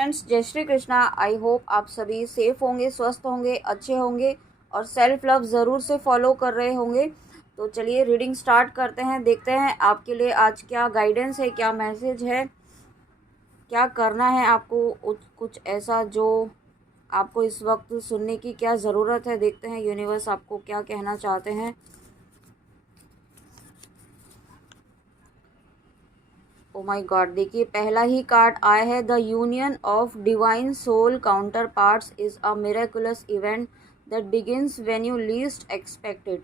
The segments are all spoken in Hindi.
फ्रेंड्स, जय श्री कृष्णा। आई होप आप सभी सेफ होंगे, स्वस्थ होंगे, अच्छे होंगे और सेल्फ लव ज़रूर से फॉलो कर रहे होंगे। तो चलिए रीडिंग स्टार्ट करते हैं। देखते हैं आपके लिए आज क्या गाइडेंस है, क्या मैसेज है, क्या करना है आपको, कुछ ऐसा जो आपको इस वक्त सुनने की क्या ज़रूरत है। देखते हैं यूनिवर्स आपको क्या कहना चाहते हैं। ओ माय गॉड, देखिए पहला ही कार्ड आया है the union of divine soul counterparts is a miraculous event that begins when you least expected.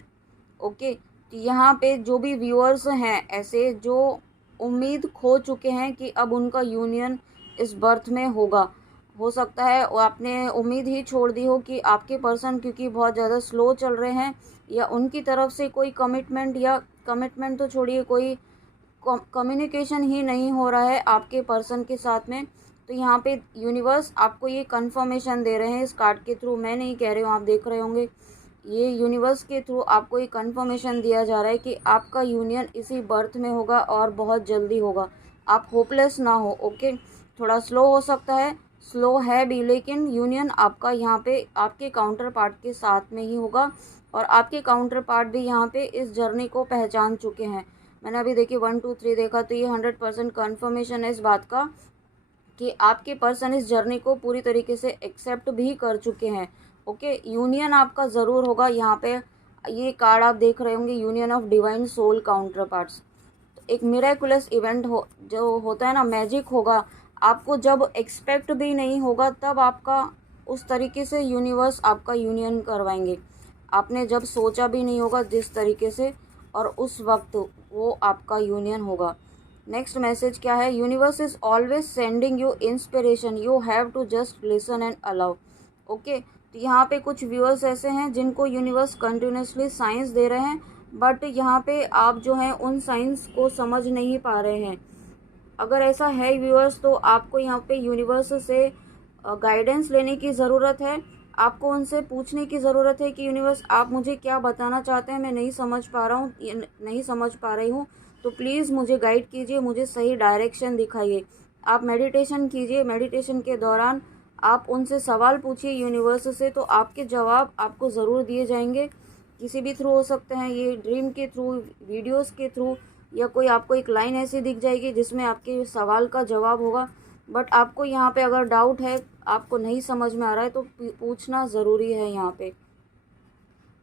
Okay, तो यहाँ पे जो भी व्यूअर्स हैं ऐसे जो उम्मीद खो चुके हैं कि अब उनका यूनियन इस बर्थ में होगा, हो सकता है वो आपने उम्मीद ही छोड़ दी हो कि आपके पर्सन क्योंकि बहुत ज़्यादा स्लो चल रहे हैं या उनकी तरफ से कोई कमिटमेंट या कमिटमेंट तो छोड़िए, कोई कम्युनिकेशन ही नहीं हो रहा है आपके पर्सन के साथ में। तो यहाँ पे यूनिवर्स आपको ये कंफर्मेशन दे रहे हैं इस कार्ड के थ्रू। मैं नहीं कह रही हूँ, आप देख रहे होंगे ये यूनिवर्स के थ्रू आपको ये कंफर्मेशन दिया जा रहा है कि आपका यूनियन इसी बर्थ में होगा और बहुत जल्दी होगा। आप होपलेस ना हो। ओके, थोड़ा स्लो हो सकता है, स्लो है भी, लेकिन यूनियन आपका यहाँ पे आपके काउंटर पार्ट के साथ में ही होगा और आपके काउंटर पार्ट भी यहाँ पे इस जर्नी को पहचान चुके हैं। मैंने अभी देखिए 1 2 3 देखा, तो ये 100% कन्फर्मेशन है इस बात का कि आपके पर्सन इस जर्नी को पूरी तरीके से एक्सेप्ट भी कर चुके हैं। ओके, यूनियन आपका ज़रूर होगा। यहाँ पे ये कार्ड आप देख रहे होंगे, union of divine soul counterparts. एक मिरेकुलस इवेंट हो जो होता है ना, मैजिक होगा। आपको जब एक्सपेक्ट भी नहीं होगा तब आपका उस तरीके से यूनिवर्स आपका यूनियन करवाएंगे। आपने जब सोचा भी नहीं होगा जिस तरीके से, और उस वक्त वो आपका यूनियन होगा। नेक्स्ट मैसेज क्या है? Universe is always sending you inspiration, you have to just listen and allow. Okay, तो यहाँ पे कुछ व्यूअर्स ऐसे हैं जिनको यूनिवर्स कंटिन्यूसली साइंस दे रहे हैं, बट यहाँ पे आप जो हैं उन साइंस को समझ नहीं पा रहे हैं। अगर ऐसा है व्यूअर्स, तो आपको यहाँ पे यूनिवर्स से गाइडेंस लेने की ज़रूरत है। आपको उनसे पूछने की ज़रूरत है कि यूनिवर्स आप मुझे क्या बताना चाहते हैं, मैं नहीं समझ पा रहा हूँ, नहीं समझ पा रही हूँ, तो प्लीज़ मुझे गाइड कीजिए, मुझे सही डायरेक्शन दिखाइए। आप मेडिटेशन कीजिए, मेडिटेशन के दौरान आप उनसे सवाल पूछिए यूनिवर्स से, तो आपके जवाब आपको ज़रूर दिए जाएंगे। किसी भी थ्रू हो सकते हैं, ये ड्रीम के थ्रू, वीडियोस के थ्रू, या कोई आपको एक लाइन ऐसी दिख जाएगी जिसमें आपके सवाल का जवाब होगा। बट आपको यहाँ पे अगर डाउट है, आपको नहीं समझ में आ रहा है, तो पूछना ज़रूरी है। यहाँ पे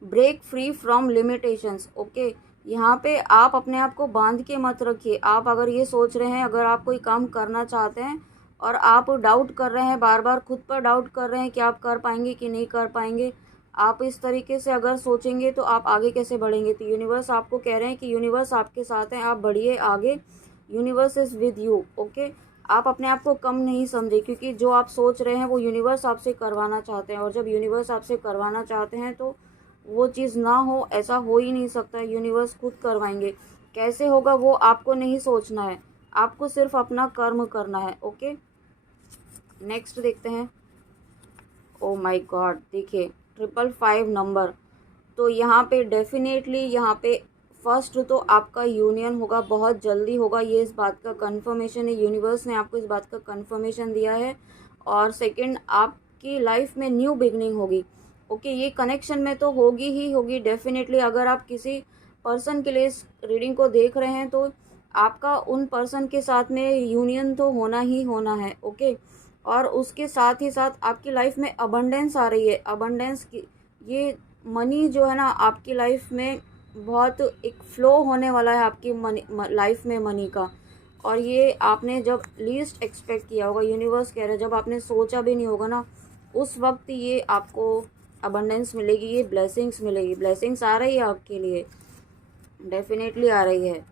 break free from limitations. Okay, यहाँ पे आप अपने आप को बांध के मत रखिए। आप अगर ये सोच रहे हैं, अगर आप कोई काम करना चाहते हैं और आप डाउट कर रहे हैं, बार बार खुद पर डाउट कर रहे हैं कि आप कर पाएंगे कि नहीं कर पाएंगे, आप इस तरीके से अगर सोचेंगे तो आप आगे कैसे बढ़ेंगे। तो यूनिवर्स आपको कह रहे हैं कि यूनिवर्स आपके साथ है, आप बढ़िए आगे, universe is with you. Okay, आप अपने आप को कम नहीं समझे, क्योंकि जो आप सोच रहे हैं वो यूनिवर्स आपसे करवाना चाहते हैं, और जब यूनिवर्स आपसे करवाना चाहते हैं तो वो चीज़ ना हो, ऐसा हो ही नहीं सकता। यूनिवर्स खुद करवाएंगे। कैसे होगा वो आपको नहीं सोचना है, आपको सिर्फ अपना कर्म करना है। ओके, नेक्स्ट देखते हैं। ओ माय गॉड, देखिए 555 नंबर। तो यहाँ पे डेफिनेटली यहाँ पे फर्स्ट तो आपका यूनियन होगा, बहुत जल्दी होगा, ये इस बात का कंफर्मेशन है। यूनिवर्स ने आपको इस बात का कंफर्मेशन दिया है। और सेकंड, आपकी लाइफ में न्यू बिगनिंग होगी। ओके, ये कनेक्शन में तो होगी ही होगी डेफिनेटली। अगर आप किसी पर्सन के लिए इस रीडिंग को देख रहे हैं तो आपका उन पर्सन के साथ में यूनियन तो होना ही होना है। ओके, और उसके साथ ही साथ आपकी लाइफ में अबंडेंस आ रही है। अबंडेंस की ये मनी जो है ना, आपकी लाइफ में बहुत एक फ़्लो होने वाला है आपकी मनी लाइफ में, मनी का। और ये आपने जब लीस्ट एक्सपेक्ट किया होगा, यूनिवर्स कह रहा है जब आपने सोचा भी नहीं होगा ना, उस वक्त ये आपको अबंडेंस मिलेगी, ये ब्लेसिंग्स मिलेगी। ब्लेसिंग्स आ रही है आपके लिए, डेफिनेटली आ रही है।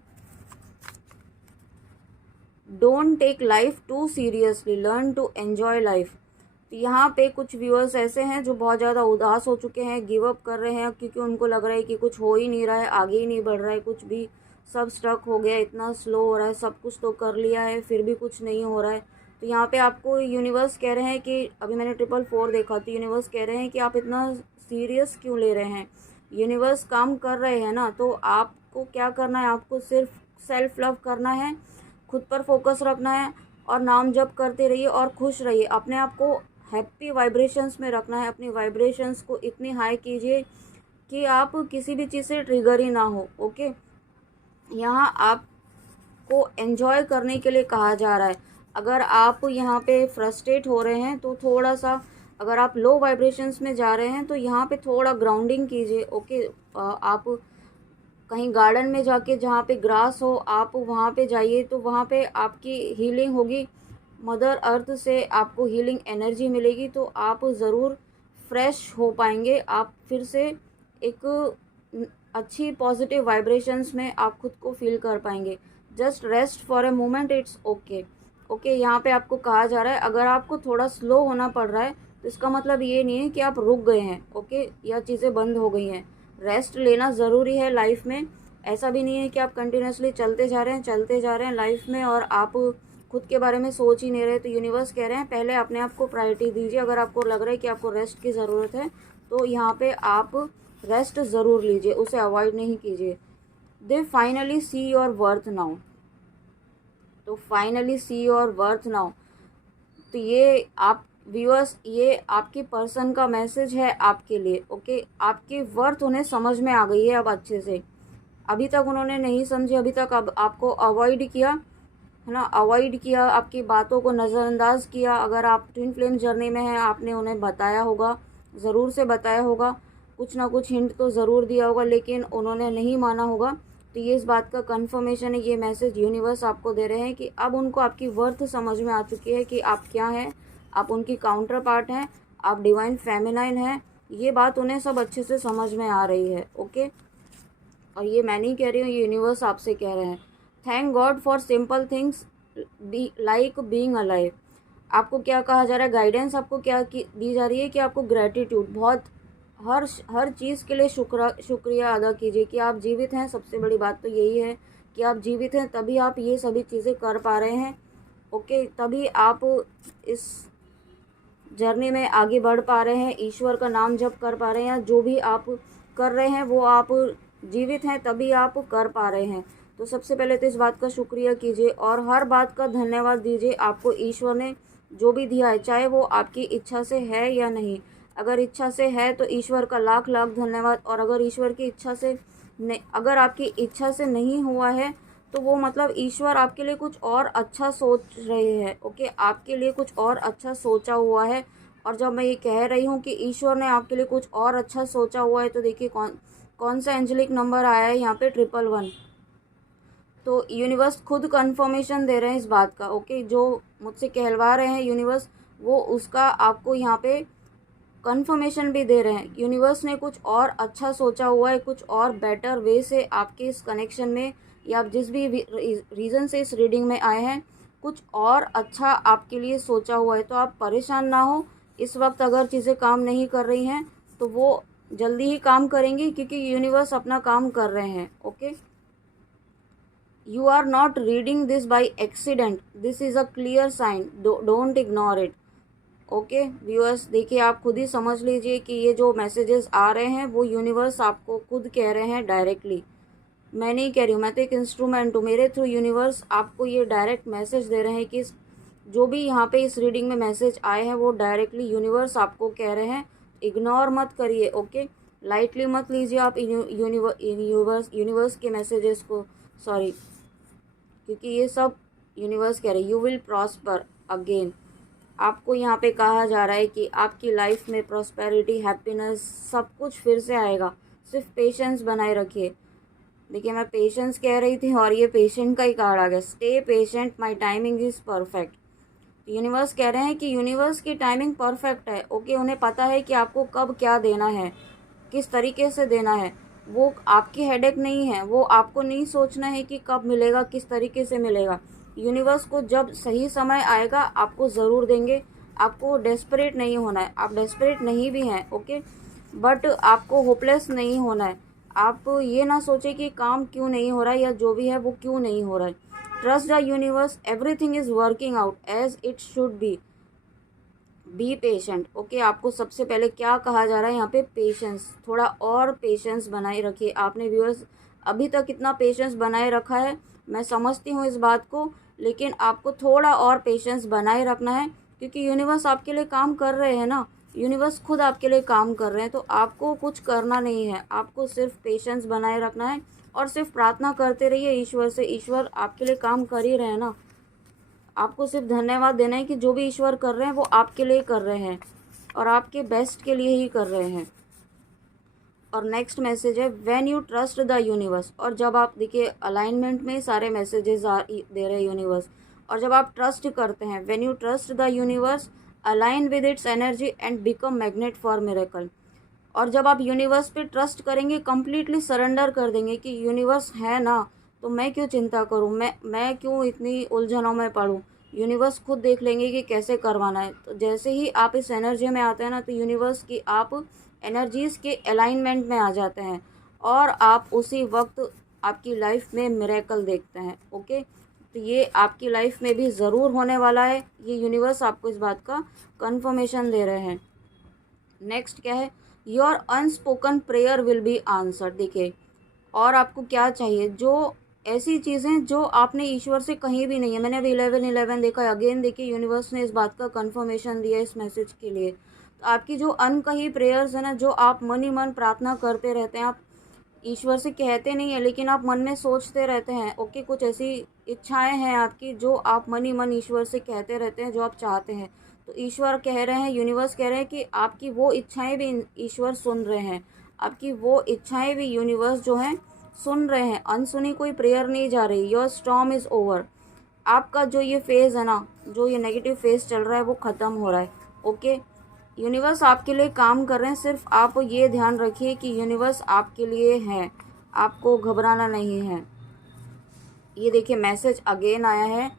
Don't take life too seriously, learn to enjoy life. तो यहाँ पे कुछ व्यूअर्स ऐसे हैं जो बहुत ज़्यादा उदास हो चुके हैं, गिव अप कर रहे हैं, क्योंकि उनको लग रहा है कि कुछ हो ही नहीं रहा है, आगे ही नहीं बढ़ रहा है, कुछ भी, सब स्टक हो गया, इतना स्लो हो रहा है, सब कुछ तो कर लिया है फिर भी कुछ नहीं हो रहा है। तो यहाँ पे आपको यूनिवर्स कह रहे हैं कि अभी मैंने 444 देखा, तो यूनिवर्स कह रहे हैं कि आप इतना सीरियस क्यों ले रहे हैं। यूनिवर्स काम कर रहे हैं ना, तो आपको क्या करना है, आपको सिर्फ सेल्फ लव करना है, खुद पर फोकस रखना है और नाम जप करते रहिए और खुश रहिए। अपने आप को हैप्पी वाइब्रेशंस में रखना है, अपनी वाइब्रेशंस को इतनी हाई कीजिए कि आप किसी भी चीज़ से ट्रिगर ही ना हो। ओके, यहाँ आपको एन्जॉय करने के लिए कहा जा रहा है। अगर आप यहाँ पे फ्रस्ट्रेट हो रहे हैं तो थोड़ा सा, अगर आप लो वाइब्रेशंस में जा रहे हैं तो यहाँ पे थोड़ा ग्राउंडिंग कीजिए। ओके, आप कहीं गार्डन में जाके जहाँ पे ग्रास हो आप वहाँ पे जाइए, तो वहाँ पे आपकी हीलिंग होगी। मदर अर्थ से आपको हीलिंग एनर्जी मिलेगी, तो आप ज़रूर फ्रेश हो पाएंगे। आप फिर से एक अच्छी पॉजिटिव वाइब्रेशंस में आप खुद को फील कर पाएंगे। Just rest for a moment, it's okay. Okay, यहाँ पे आपको कहा जा रहा है अगर आपको थोड़ा स्लो होना पड़ रहा है तो इसका मतलब ये नहीं है कि आप रुक गए हैं। ओके, या चीज़ें बंद हो गई हैं। रेस्ट लेना ज़रूरी है लाइफ में। ऐसा भी नहीं है कि आप कंटिन्यूसली चलते जा रहे हैं लाइफ में और आप खुद के बारे में सोच ही नहीं रहे। तो यूनिवर्स कह रहे हैं पहले अपने आप को प्रायोरिटी दीजिए। अगर आपको लग रहा है कि आपको रेस्ट की ज़रूरत है तो यहाँ पे आप रेस्ट ज़रूर लीजिए, उसे अवॉइड नहीं कीजिए। They finally see your worth now, तो finally see your worth now, तो ये आप व्यूअर्स, ये आपकी पर्सन का मैसेज है आपके लिए। ओके, आपकी वर्थ उन्हें समझ में आ गई है अब अच्छे से। अभी तक उन्होंने नहीं समझी, अभी तक अब आपको अवॉइड किया है ना, अवॉइड किया, आपकी बातों को नज़रअंदाज किया। अगर आप ट्विन फ्लेम जर्नी में हैं, आपने उन्हें बताया होगा, ज़रूर से बताया होगा, कुछ ना कुछ हिंट तो ज़रूर दिया होगा, लेकिन उन्होंने नहीं माना होगा। तो ये इस बात का कंफर्मेशन है, ये मैसेज यूनिवर्स आपको दे रहे हैं कि अब उनको आपकी वर्थ समझ में आ चुकी है कि आप क्या हैं, आप उनकी काउंटर पार्ट हैं, आप डिवाइन फेमिनाइन हैं। ये बात उन्हें सब अच्छे से समझ में आ रही है। ओके, और ये मैं नहीं कह रही हूँ, ये यूनिवर्स आपसे कह रहे हैं। Thank God for simple things like being alive. आपको क्या कहा जा रहा है, गाइडेंस आपको क्या दी जा रही है कि आपको ग्रैटिट्यूड, बहुत हर चीज़ के लिए शुक्रिया अदा कीजिए कि आप जीवित हैं। सबसे बड़ी बात तो यही है कि आप जीवित हैं, तभी आप ये सभी चीज़ें कर पा रहे हैं। ओके, तभी आप इस जर्नी में आगे बढ़ पा रहे हैं, ईश्वर का नाम जप कर पा रहे हैं। जो भी आप कर रहे हैं वो आप जीवित हैं, तभी आप कर पा रहे हैं। तो सबसे पहले तो इस बात का शुक्रिया कीजिए और हर बात का धन्यवाद दीजिए। आपको ईश्वर ने जो भी दिया है, चाहे वो आपकी इच्छा से है या नहीं। अगर इच्छा से है तो ईश्वर का लाख लाख धन्यवाद, और अगर ईश्वर की इच्छा से अगर आपकी इच्छा से नहीं हुआ है तो वो मतलब ईश्वर आपके लिए कुछ और अच्छा सोच रहे हैं। ओके, आपके लिए कुछ और अच्छा सोचा हुआ है। और जब मैं ये कह रही हूँ कि ईश्वर ने आपके लिए कुछ और अच्छा सोचा हुआ है, तो देखिए कौन सा एंजेलिक नंबर आया है यहाँ पे, 111। तो यूनिवर्स खुद कंफर्मेशन दे रहे हैं इस बात का। ओके, जो मुझसे कहलवा रहे हैं यूनिवर्स, वो उसका आपको यहाँ पे कंफर्मेशन भी दे रहे हैं। यूनिवर्स ने कुछ और अच्छा सोचा हुआ है, कुछ और बेटर वे से आपके इस कनेक्शन में, या आप जिस भी रीज़न से इस रीडिंग में आए हैं, कुछ और अच्छा आपके लिए सोचा हुआ है। तो आप परेशान ना हो। इस वक्त अगर चीज़ें काम नहीं कर रही हैं तो वो जल्दी ही काम करेंगी, क्योंकि यूनिवर्स अपना काम कर रहे हैं। Okay, you are not reading this by accident, this is a clear sign, don't ignore it. Okay viewers, देखिए आप खुद ही समझ लीजिए कि ये जो मैसेजेस आ रहे हैं वो यूनिवर्स आपको खुद कह रहे हैं डायरेक्टली। मैं नहीं कह रही हूँ, मैं तो एक इंस्ट्रूमेंट हूँ। मेरे थ्रू यूनिवर्स आपको ये डायरेक्ट मैसेज दे रहे हैं कि जो भी यहाँ पे इस रीडिंग में मैसेज आए हैं वो डायरेक्टली यूनिवर्स आपको कह रहे हैं। इग्नोर मत करिए। ओके, लाइटली मत लीजिए आप यूनिवर्स के मैसेजेस को, सॉरी, क्योंकि ये सब यूनिवर्स कह रहे हैं। You will prosper again. आपको यहाँ पे कहा जा रहा है कि आपकी लाइफ में प्रॉस्पेरिटी, हैप्पीनेस, सब कुछ फिर से आएगा। सिर्फ पेशेंस बनाए रखिए। देखिए मैं पेशेंस कह रही थी और ये पेशेंट का ही कार्ड आ गया। Stay patient, my timing is perfect. Universe कह रहे हैं कि यूनिवर्स की टाइमिंग परफेक्ट है। ओके, उन्हें पता है कि आपको कब क्या देना है, किस तरीके से देना है। वो आपकी हेडेक नहीं है, वो आपको नहीं सोचना है कि कब मिलेगा, किस तरीके से मिलेगा। यूनिवर्स को जब सही समय आएगा आपको ज़रूर देंगे। आपको डेस्परेट नहीं होना है, आप डेस्परेट नहीं भी हैं। ओके, बट आपको होपलेस नहीं होना है। आप ये ना सोचें कि काम क्यों नहीं हो रहा है, या जो भी है वो क्यों नहीं हो रहा है। Trust the universe, everything is working out as it should be patient. Okay, आपको सबसे पहले क्या कहा जा रहा है यहाँ पे, पेशेंस। थोड़ा और पेशेंस बनाए रखिए। आपने व्यूअर्स अभी तक इतना पेशेंस बनाए रखा है, मैं समझती हूँ इस बात को, लेकिन आपको थोड़ा और पेशेंस बनाए रखना है, क्योंकि यूनिवर्स आपके लिए काम कर रहे हैं ना, यूनिवर्स खुद आपके लिए काम कर रहे हैं। तो आपको कुछ करना नहीं है, आपको सिर्फ पेशेंस बनाए रखना है और सिर्फ प्रार्थना करते रहिए ईश्वर से। ईश्वर आपके लिए काम कर ही रहे हैं ना, आपको सिर्फ धन्यवाद देना है कि जो भी ईश्वर कर रहे हैं वो आपके लिए कर रहे हैं और आपके बेस्ट के लिए ही कर रहे हैं। और नेक्स्ट मैसेज है when you trust the universe. और जब आप देखिए अलाइनमेंट में सारे मैसेजेस दे रहे हैं यूनिवर्स, और जब आप ट्रस्ट करते हैं, when you trust the universe align with its energy and become magnet for miracle. और जब आप यूनिवर्स पे ट्रस्ट करेंगे, कंप्लीटली सरेंडर कर देंगे कि यूनिवर्स है ना, तो मैं क्यों चिंता करूं, मैं क्यों इतनी उलझनों में पड़ूं, यूनिवर्स खुद देख लेंगे कि कैसे करवाना है। तो जैसे ही आप इस एनर्जी में आते हैं ना, तो यूनिवर्स की आप एनर्जीज़ के अलाइनमेंट में आ जाते हैं और आप उसी वक्त आपकी लाइफ में मिरेकल देखते हैं। ओके, तो ये आपकी लाइफ में भी ज़रूर होने वाला है, ये यूनिवर्स आपको इस बात का कंफर्मेशन दे रहे हैं। नेक्स्ट क्या है, your unspoken prayer will be answered. देखिए, और आपको क्या चाहिए, जो ऐसी चीज़ें जो आपने ईश्वर से कहीं भी नहीं है। मैंने अभी 11-11 देखा, अगेन देखिए यूनिवर्स ने इस बात का कंफर्मेशन दिया इस मैसेज के लिए। तो आपकी जो अनकही प्रेयर्स है ना, जो आप मन ही मन प्रार्थना करते रहते हैं, आप ईश्वर से कहते नहीं है लेकिन आप मन में सोचते रहते हैं। ओके, कुछ ऐसी इच्छाएं हैं आपकी जो आप मन ही मन ईश्वर से कहते रहते हैं, जो आप चाहते हैं। तो ईश्वर कह रहे हैं, यूनिवर्स कह रहे हैं कि आपकी वो इच्छाएं भी ईश्वर सुन रहे हैं, आपकी वो इच्छाएं भी यूनिवर्स जो हैं सुन रहे हैं। अनसुनी कोई प्रेयर नहीं जा रही। Your storm is over. आपका जो ये फेज़ है ना, जो ये नेगेटिव फेज़ चल रहा है, वो ख़त्म हो रहा है। ओके, यूनिवर्स आपके लिए काम कर रहे हैं। सिर्फ आप ये ध्यान रखिए कि यूनिवर्स आपके लिए है, आपको घबराना नहीं है। ये देखिए मैसेज अगेन आया है,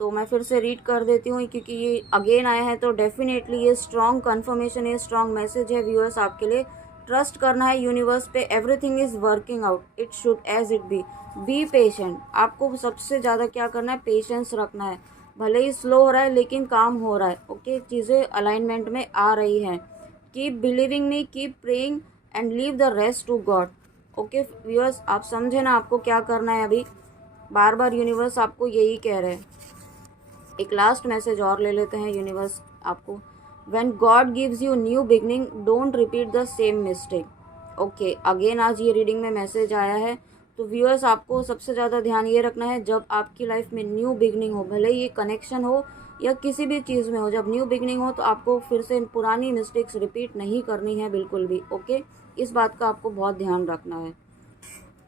तो मैं फिर से रीड कर देती हूँ, क्योंकि ये अगेन आया है तो डेफिनेटली ये स्ट्रॉन्ग कन्फर्मेशन, ये स्ट्रॉन्ग मैसेज है व्यूअर्स आपके लिए। ट्रस्ट करना है यूनिवर्स पे, everything is working out, it should as it be patient. आपको सबसे ज़्यादा क्या करना है, पेशेंस रखना है। भले ही स्लो हो रहा है लेकिन काम हो रहा है। ओके, चीज़ें अलाइनमेंट में आ रही हैं। Keep believing me, keep praying and leave the rest to God. Okay viewers, आप समझे ना आपको क्या करना है। अभी बार बार यूनिवर्स आपको यही कह रहे हैं। एक लास्ट मैसेज और ले लेते हैं यूनिवर्स आपको। When God gives you new beginning don't repeat the same mistake. Okay, again आज ये रीडिंग में मैसेज आया है। तो व्यूअर्स, आपको सबसे ज़्यादा ध्यान ये रखना है, जब आपकी लाइफ में न्यू बिगनिंग हो, भले ये कनेक्शन हो या किसी भी चीज़ में हो, जब न्यू बिगनिंग हो तो आपको फिर से पुरानी मिस्टेक्स रिपीट नहीं करनी है बिल्कुल भी। ओके, इस बात का आपको बहुत ध्यान रखना है।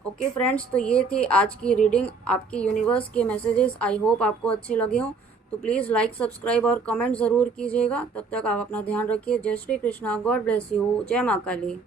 ओके फ्रेंड्स, तो ये थी आज की रीडिंग, आपकी यूनिवर्स के मैसेजेस। आई होप आपको अच्छे लगे हों। तो प्लीज़ लाइक, सब्सक्राइब और कमेंट ज़रूर कीजिएगा। तब तक आप अपना ध्यान रखिए। जय Shri Krishna, God bless you, जय माँ काली।